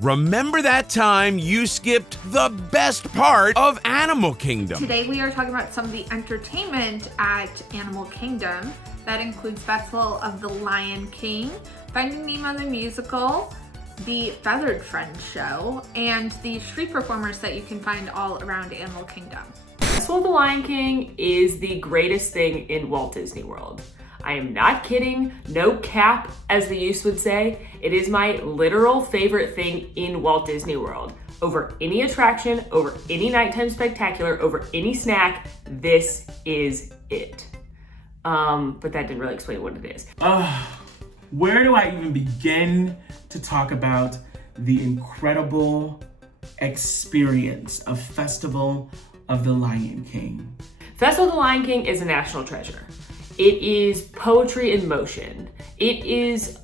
Remember that time you skipped the best part of Animal Kingdom? Today we are talking about some of the entertainment at Animal Kingdom. That includes Festival of the Lion King, Finding Nemo the Musical, the Feathered Friends show, and the street performers that you can find all around Animal Kingdom. Festival of the Lion King is the greatest thing in Walt Disney World. I am not kidding, no cap, as the youth would say. It is my literal favorite thing in Walt Disney World. Over any attraction, over any nighttime spectacular, over any snack, this is it. But that didn't really explain what it is. Where do I even begin to talk about the incredible experience of Festival of the Lion King? Festival of the Lion King is a national treasure. It is poetry in motion. It is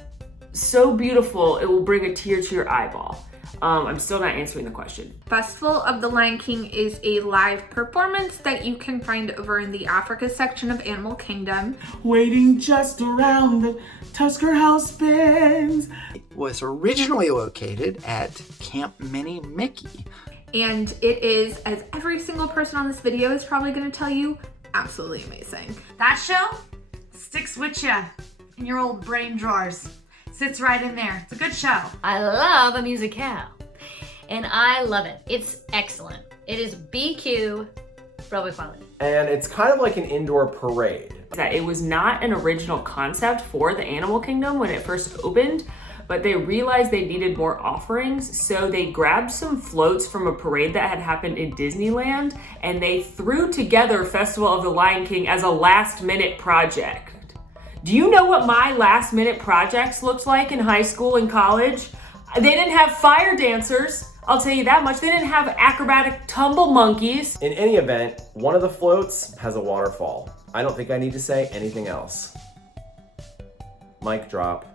so beautiful, it will bring a tear to your eyeball. I'm still not answering the question. Festival of the Lion King is a live performance that you can find over in the Africa section of Animal Kingdom. Waiting just around the Tusker House bends. It was originally located at Camp Mini Mickey. And it is, as every single person on this video is probably going to tell you, absolutely amazing. That show sticks with you in your old brain drawers. Sits right in there. It's a good show. I love a musical, and I love it. It's excellent. It is BQ Broadway quality. And it's kind of like an indoor parade. That it was not an original concept for the Animal Kingdom when it first opened, but they realized they needed more offerings, so they grabbed some floats from a parade that had happened in Disneyland, and they threw together Festival of the Lion King as a last-minute project. Do you know what my last-minute projects looked like in high school and college? They didn't have fire dancers, I'll tell you that much. They didn't have acrobatic tumble monkeys. In any event, one of the floats has a waterfall. I don't think I need to say anything else. Mic drop.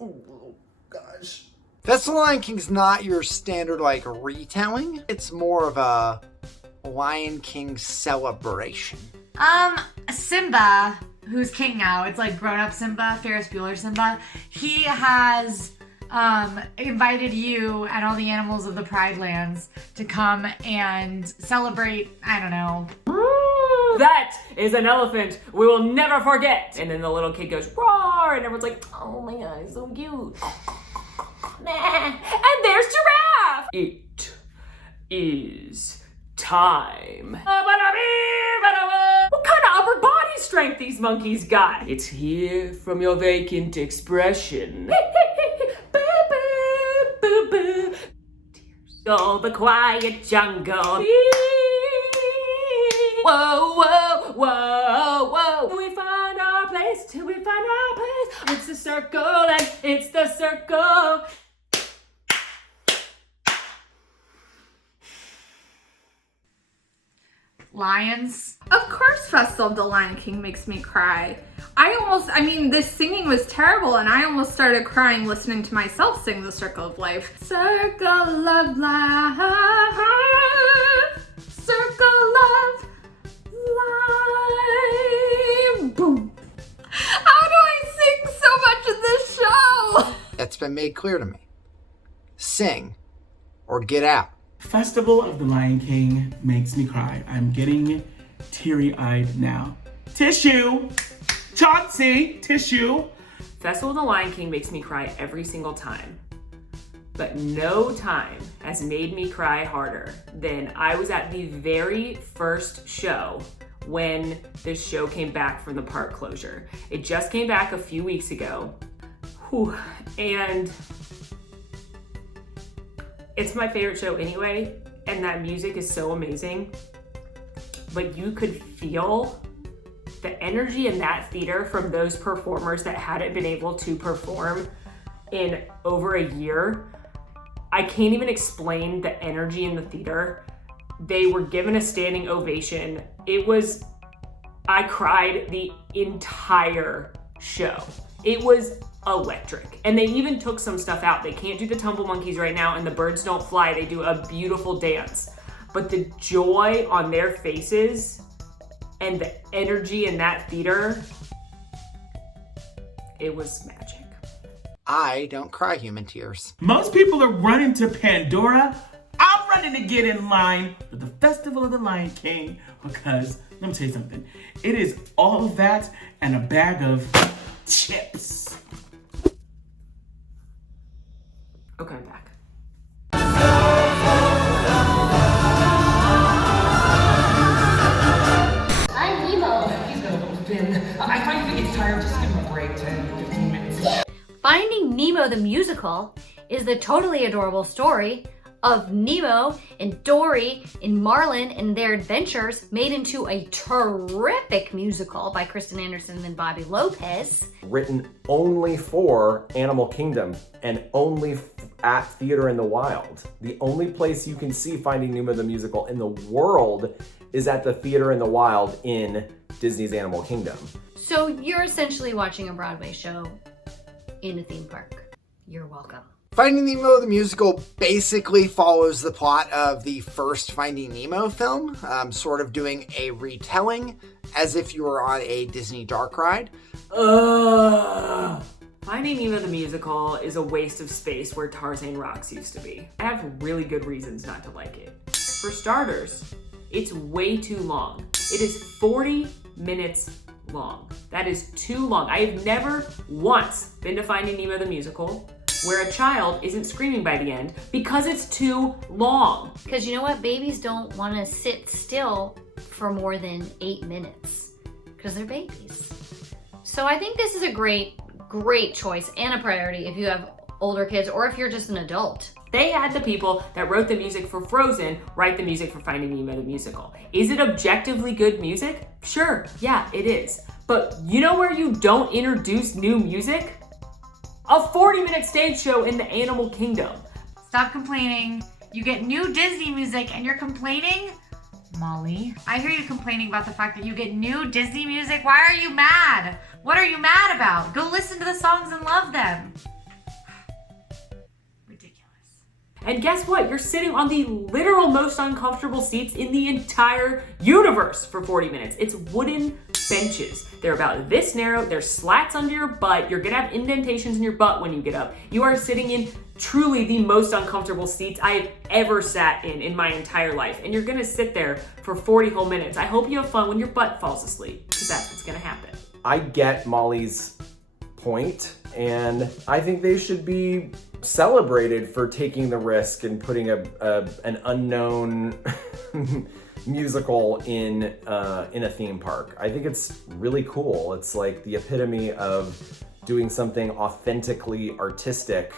Oh, gosh. Festival of the Lion King's not your standard, retelling. It's more of a Lion King celebration. Simba, who's king now, it's like grown-up Simba, Ferris Bueller Simba. He has invited you and all the animals of the Pride Lands to come and celebrate, I don't know. That is an elephant we will never forget. And then the little kid goes, roar, and everyone's like, oh my God, it's so cute. And there's Giraffe. It is time. What kind of upper body strength these monkeys got? It's here from your vacant expression. All the quiet jungle. Whoa, whoa, whoa, whoa. Till we find our place, till we find our place. It's the circle and it's the circle. Lions. Of course Festival of the Lion King makes me cry. This singing was terrible, and I almost started crying listening to myself sing The Circle of Life. Circle of life, circle of life, boom. How do I sing so much in this show? That's been made clear to me. Sing or get out. Festival of the Lion King makes me cry. I'm getting teary-eyed now. Tissue! Chauncey! Tissue! Festival of the Lion King makes me cry every single time. But no time has made me cry harder than I was at the very first show when this show came back from the park closure. It just came back a few weeks ago. Whew. And it's my favorite show anyway, and that music is so amazing. But you could feel the energy in that theater from those performers that hadn't been able to perform in over a year. I can't even explain the energy in the theater. They were given a standing ovation. I cried the entire show. It was electric. And they even took some stuff out. They can't do the tumble monkeys right now, and the birds don't fly. They do a beautiful dance. But the joy on their faces and the energy in that theater, it was magic. I don't cry human tears. Most people are running to Pandora. I'm running to get in line for the Festival of the Lion King because, let me tell you something, it is all of that and a bag of chips. Okay, I'm back. I'm Nemo. He's got a little thin. I find if he gets tired, just give him a break, 10, 15 minutes. Finding Nemo the Musical is the totally adorable story of Nemo and Dory and Marlin and their adventures made into a terrific musical by Kristen Anderson and Bobby Lopez. Written only for Animal Kingdom and only at Theater in the Wild. The only place you can see Finding Nemo the Musical in the world is at the Theater in the Wild in Disney's Animal Kingdom. So you're essentially watching a Broadway show in a theme park. You're welcome. Finding Nemo the Musical basically follows the plot of the first Finding Nemo film, sort of doing a retelling as if you were on a Disney dark ride. Finding Nemo the Musical is a waste of space where Tarzan Rocks used to be. I have really good reasons not to like it. For starters, it's way too long. It is 40 minutes long. That is too long. I have never once been to Finding Nemo the Musical where a child isn't screaming by the end because it's too long. Because you know what? Babies don't want to sit still for more than 8 minutes because they're babies. So I think this is a great choice and a priority if you have older kids or if you're just an adult. They had the people that wrote the music for Frozen write the music for Finding Nemo the Musical. Is it objectively good music? Sure, yeah, it is. But you know where you don't introduce new music? A 40-minute stage show in the Animal Kingdom. Stop complaining. You get new Disney music and you're complaining? Molly, I hear you complaining about the fact that you get new Disney music. Why are you mad? What are you mad about? Go listen to the songs and love them. And guess what? You're sitting on the literal most uncomfortable seats in the entire universe for 40 minutes. It's wooden benches. They're about this narrow. There's slats under your butt. You're gonna have indentations in your butt when you get up. You are sitting in truly the most uncomfortable seats I have ever sat in my entire life. And you're gonna sit there for 40 whole minutes. I hope you have fun when your butt falls asleep, because that's what's gonna happen. I get Molly's point, and I think they should be celebrated for taking the risk and putting an unknown musical in a theme park. I think it's really cool. It's like the epitome of doing something authentically artistic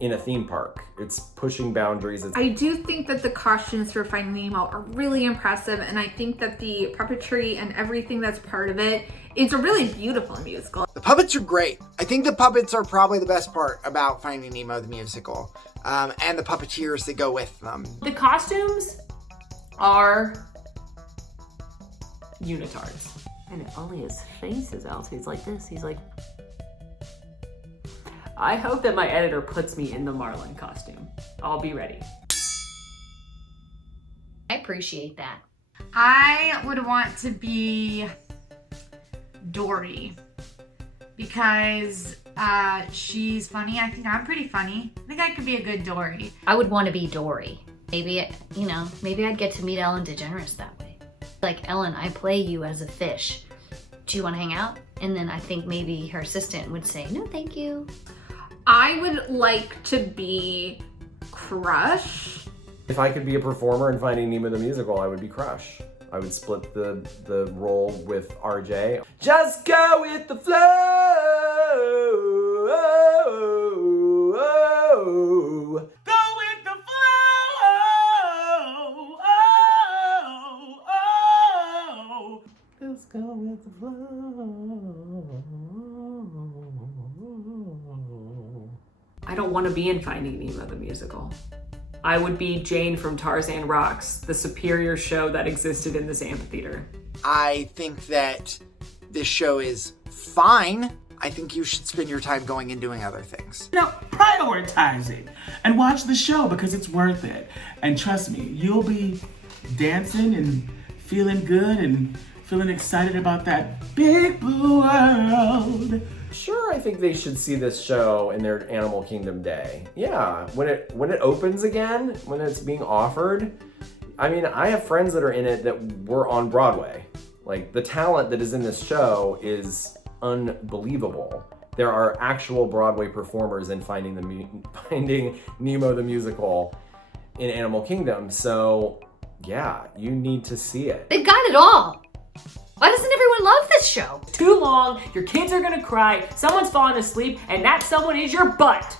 in a theme park. It's pushing boundaries. I do think that the costumes for Finding Nemo are really impressive, and I think that the puppetry and everything that's part of it is a really beautiful musical. The puppets are great. I think the puppets are probably the best part about Finding Nemo the Musical, and the puppeteers that go with them. The costumes are unitards. And only his face is out, so he's like this. He's like... I hope that my editor puts me in the Marlin costume. I'll be ready. I appreciate that. I would want to be Dory because she's funny. I think I'm pretty funny. I think I could be a good Dory. I would want to be Dory. Maybe, maybe I'd get to meet Ellen DeGeneres that way. Like, Ellen, I play you as a fish. Do you want to hang out? And then I think maybe her assistant would say, no, thank you. I would like to be Crush. If I could be a performer in Finding Nemo the Musical, I would be Crush. I would split the role with RJ. Just go with the flow. Go with the flow. Just go with the flow. I don't want to be in Finding Nemo the Musical. I would be Jane from Tarzan Rocks, the superior show that existed in this amphitheater. I think that this show is fine. I think you should spend your time going and doing other things. Prioritize it and watch the show because it's worth it. And trust me, you'll be dancing and feeling good and feeling excited about that big blue world. Sure, I think they should see this show in their Animal Kingdom day. Yeah, when it opens again, when it's being offered. I mean, I have friends that are in it that were on Broadway. Like, the talent that is in this show is unbelievable. There are actual Broadway performers in Finding Nemo the Musical in Animal Kingdom. So, yeah, you need to see it. They've got it all. Why doesn't everyone love this show? Too long, your kids are gonna cry, someone's falling asleep, and that someone is your butt.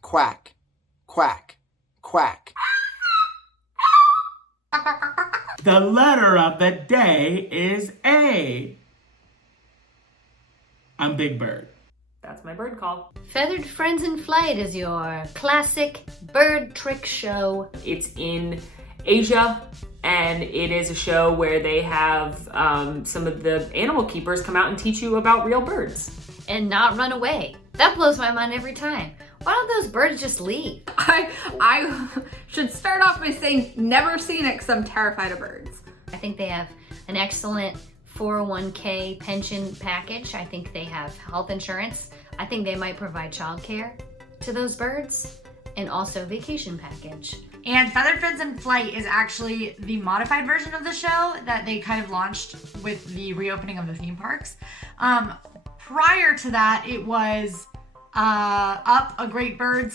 Quack, quack, quack. The letter of the day is A. I'm Big Bird. That's my bird call. Feathered Friends in Flight is your classic bird trick show. It's in Asia, and it is a show where they have some of the animal keepers come out and teach you about real birds. And not run away. That blows my mind every time. Why don't those birds just leave? I should start off by saying never seen it because I'm terrified of birds. I think they have an excellent 401k pension package. I think they have health insurance. I think they might provide childcare to those birds and also vacation package. And Feathered Friends in Flight is actually the modified version of the show that they kind of launched with the reopening of the theme parks. Prior to that, it was Up a Great Bird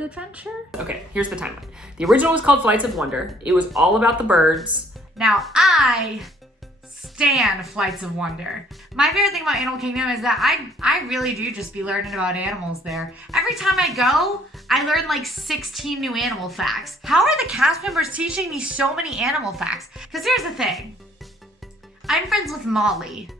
Adventure? Okay, here's the timeline. The original was called Flights of Wonder. It was all about the birds. Now, I stan Flights of Wonder. My favorite thing about Animal Kingdom is that I really do just be learning about animals there. Every time I go, I learn like 16 new animal facts. How are the cast members teaching me so many animal facts? Because here's the thing. I'm friends with Molly.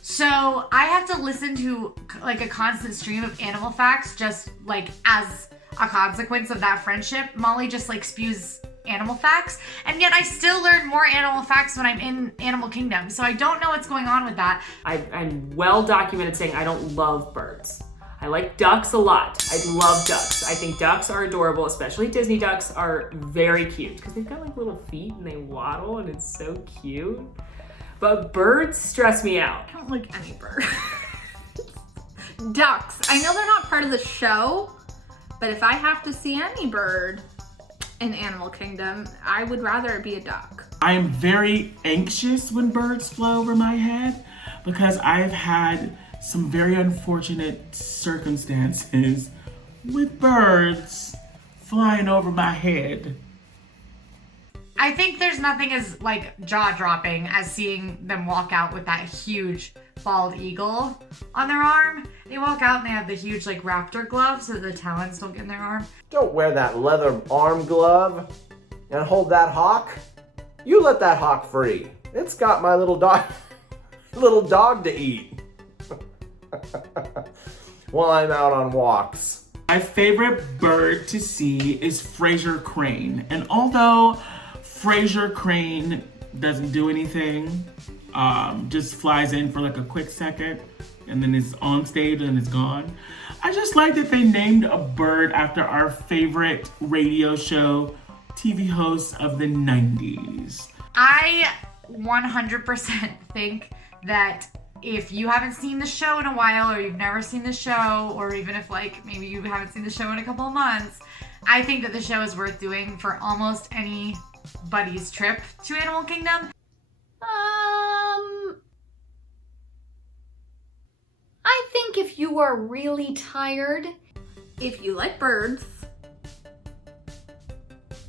So I have to listen to like a constant stream of animal facts just like as a consequence of that friendship. Molly just like spews animal facts, and yet I still learn more animal facts when I'm in Animal Kingdom. So I don't know what's going on with that. I'm well documented saying I don't love birds. I like ducks a lot. I love ducks. I think ducks are adorable, especially Disney ducks are very cute because they've got like little feet and they waddle and it's so cute. But birds stress me out. I don't like any bird. Ducks. I know they're not part of the show, but if I have to see any bird in Animal Kingdom, I would rather it be a duck. I am very anxious when birds fly over my head because I've had some very unfortunate circumstances with birds flying over my head. I think there's nothing as like jaw-dropping as seeing them walk out with that huge bald eagle on their arm. They walk out and they have the huge like raptor glove so the talons don't get in their arm. Don't wear that leather arm glove and hold that hawk. You let that hawk free. It's got my little dog to eat while I'm out on walks. My favorite bird to see is Fraser Crane. And although Fraser Crane doesn't do anything, just flies in for like a quick second and then is on stage and is gone. I just like that they named a bird after our favorite radio show TV hosts of the 90s. I 100% think that if you haven't seen the show in a while or you've never seen the show, or even if like maybe you haven't seen the show in a couple of months, I think that the show is worth doing for almost anybody's trip to Animal Kingdom. I think if you are really tired, If you like birds,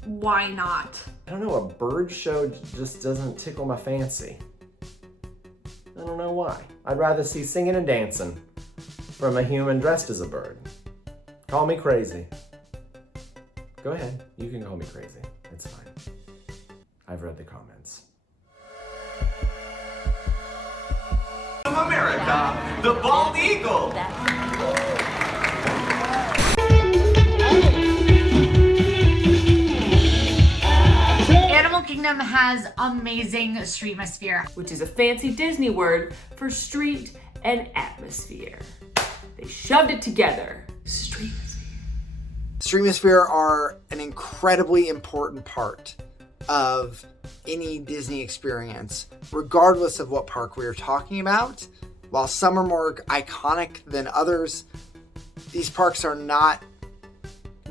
why not? I don't know, a bird show just doesn't tickle my fancy. I don't know why. I'd rather see singing and dancing from a human dressed as a bird. Call me crazy. Go ahead, you can call me crazy. It's fine. I've read the comments. Of America, the bald eagle. Animal Kingdom Kingdom has amazing streetmosphere. which is a fancy Disney word for street and atmosphere. They shoved it together. Streetmosphere are an incredibly important part of any Disney experience, regardless of what park we are talking about. While some are more iconic than others, these parks are not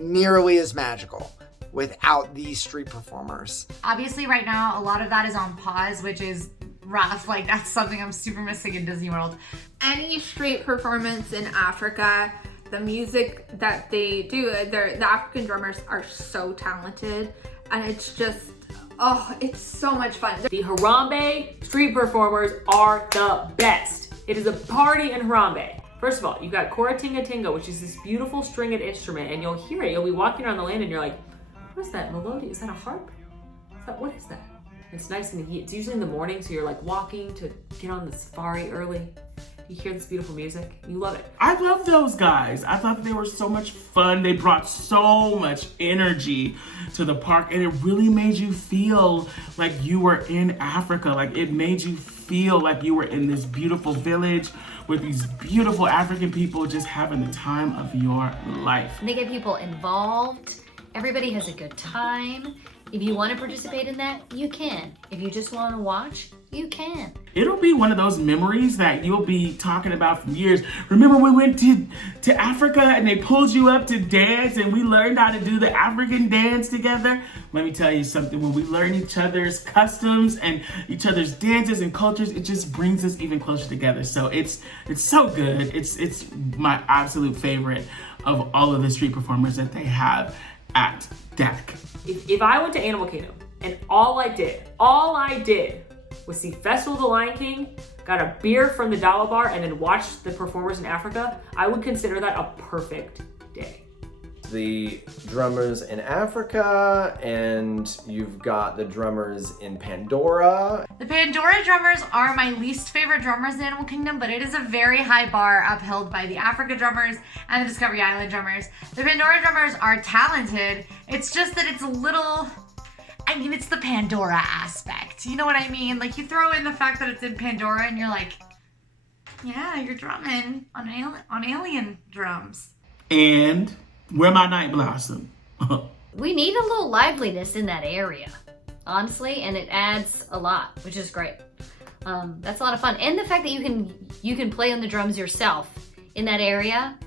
nearly as magical without these street performers. Obviously right now, a lot of that is on pause, which is rough. Like, that's something I'm super missing in Disney World. Any street performance in Africa, the music that they do, the African drummers are so talented, and it's just, oh, it's so much fun. The Harambe street performers are the best. It is a party in Harambe. First of all, you've got Kora Tinga Tinga, which is this beautiful stringed instrument, and you'll hear it. You'll be walking around the land and you're like, what is that melody? Is that a harp? What is that? It's nice and it's usually in the morning, so you're like walking to get on the safari early. You hear this beautiful music, you love it. I love those guys. I thought that they were so much fun. They brought so much energy to the park, and it really made you feel like you were in Africa. Like, it made you feel like you were in this beautiful village with these beautiful African people just having the time of your life. They get people involved. Everybody has a good time. If you want to participate in that, you can. If you just want to watch, you can. It'll be one of those memories that you'll be talking about for years. Remember we went to Africa and they pulled you up to dance and we learned how to do the African dance together? Let me tell you something, when we learn each other's customs and each other's dances and cultures, it just brings us even closer together. So it's so good. It's my absolute favorite of all of the street performers that they have at DAC. If I went to Animal Kingdom and all I did was see Festival of the Lion King, got a beer from the Dollar Bar, and then watched the performers in Africa, I would consider that a perfect day. The drummers in Africa, and you've got the drummers in Pandora. The Pandora drummers are my least favorite drummers in Animal Kingdom, but it is a very high bar upheld by the Africa drummers and the Discovery Island drummers. The Pandora drummers are talented. It's just that it's a little, I mean, it's the Pandora aspect. You know what I mean? Like, you throw in the fact that it's in Pandora and you're like, yeah, you're drumming on alien drums. And where my night blossom? We need a little liveliness in that area, honestly, and it adds a lot, which is great. That's a lot of fun. And the fact that you can play on the drums yourself in that area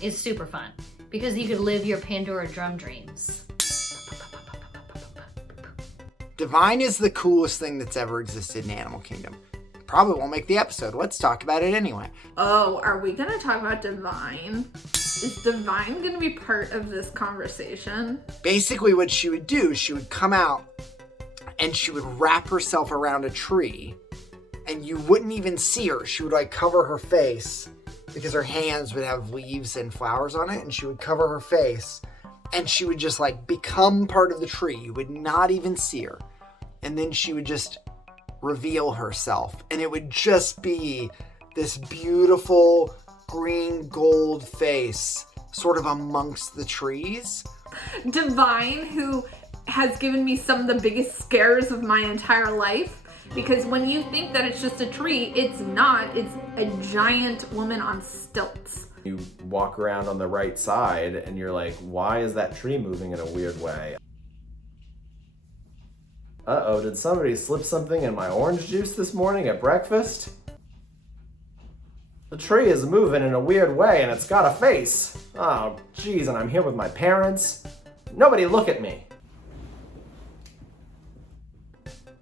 is super fun because you could live your Pandora drum dreams. Divine is the coolest thing that's ever existed in Animal Kingdom. Probably won't make the episode. Let's talk about it anyway. Oh, are we gonna talk about Divine? Is Divine gonna be part of this conversation? Basically what she would do is she would come out and she would wrap herself around a tree and you wouldn't even see her. She would like cover her face because her hands would have leaves and flowers on it, and she would cover her face and she would just like become part of the tree. You would not even see her. And then she would just reveal herself, and it would just be this beautiful green gold face sort of amongst the trees. Divine, who has given me some of the biggest scares of my entire life, because when you think that it's just a tree, it's not. It's a giant woman on stilts. You walk around on the right side and you're like, why is that tree moving in a weird way? Uh-oh, did somebody slip something in my orange juice this morning at breakfast? The tree is moving in a weird way and it's got a face. Oh, geez, and I'm here with my parents. Nobody look at me.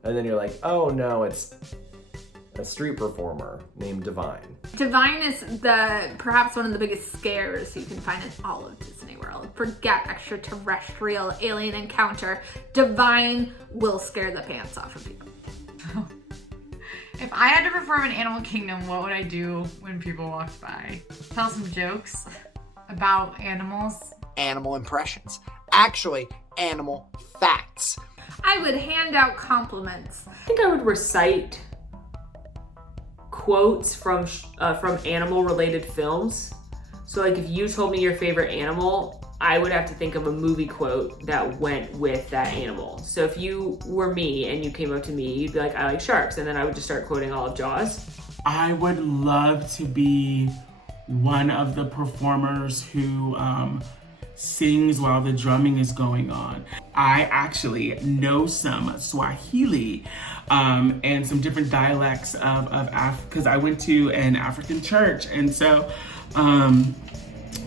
And then you're like, oh no, it's a street performer named Divine. Divine is perhaps one of the biggest scares you can find in all of Disney World. Forget extraterrestrial alien encounter. Divine will scare the pants off of you. If I had to perform in Animal Kingdom, what would I do when people walked by? Tell some jokes about animals? Animal impressions. Actually, animal facts. I would hand out compliments. I think I would recite quotes from animal-related films. So like if you told me your favorite animal, I would have to think of a movie quote that went with that animal. So if you were me and you came up to me, you'd be like, I like sharks. And then I would just start quoting all of Jaws. I would love to be one of the performers who sings while the drumming is going on. I actually know some Swahili and some different dialects because I went to an African church, and so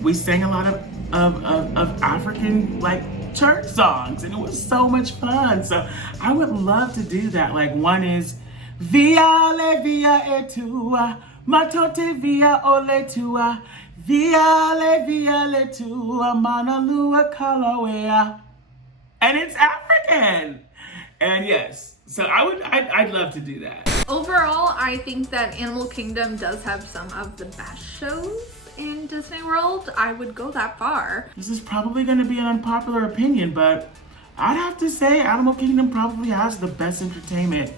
we sang a lot of African church songs, and it was so much fun. So I would love to do that. Like one is Via le via etua, matote via ole tua, via le tua, manalua kalawea. And it's African. And yes, so I'd love to do that. Overall, I think that Animal Kingdom does have some of the best shows in Disney World. I would go that far. This is probably going to be an unpopular opinion, but I'd have to say Animal Kingdom probably has the best entertainment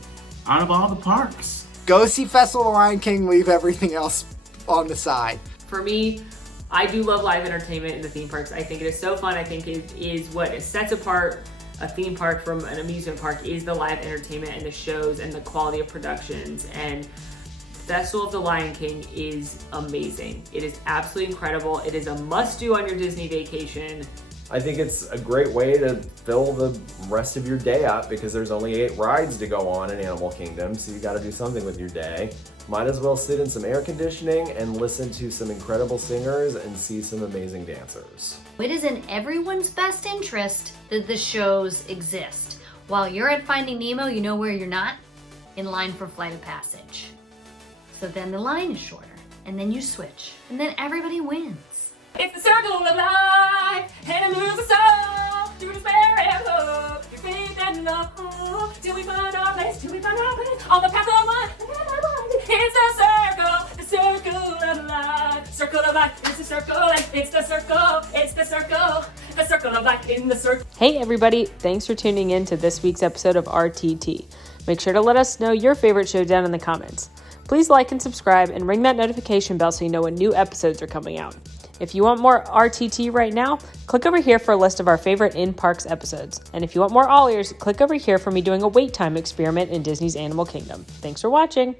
out of all the parks. Go see Festival of the Lion King, leave everything else on the side. For me, I do love live entertainment in the theme parks. I think it is so fun. I think it is what sets apart a theme park from an amusement park is the live entertainment and the shows and the quality of productions. And Festival of the Lion King is amazing. It is absolutely incredible. It is a must-do on your Disney vacation. I think it's a great way to fill the rest of your day up because there's only 8 rides to go on in Animal Kingdom, so you got to do something with your day. Might as well sit in some air conditioning and listen to some incredible singers and see some amazing dancers. It is in everyone's best interest that the shows exist. While you're at Finding Nemo, you know where you're not? In line for Flight of Passage. So then the line is shorter, and then you switch, and then everybody wins. It's the circle of life, and it moves us all through despair and hope. Your faith and love, till we find our place, on the path of life. It's the circle of life, circle of life. It's the circle, and it's the circle of life in the circle. Hey everybody, thanks for tuning in to this week's episode of RTT. Make sure to let us know your favorite show down in the comments. Please like and subscribe and ring that notification bell so you know when new episodes are coming out. If you want more RTT right now, click over here for a list of our favorite in-parks episodes. And if you want more AllEars, click over here for me doing a wait time experiment in Disney's Animal Kingdom. Thanks for watching.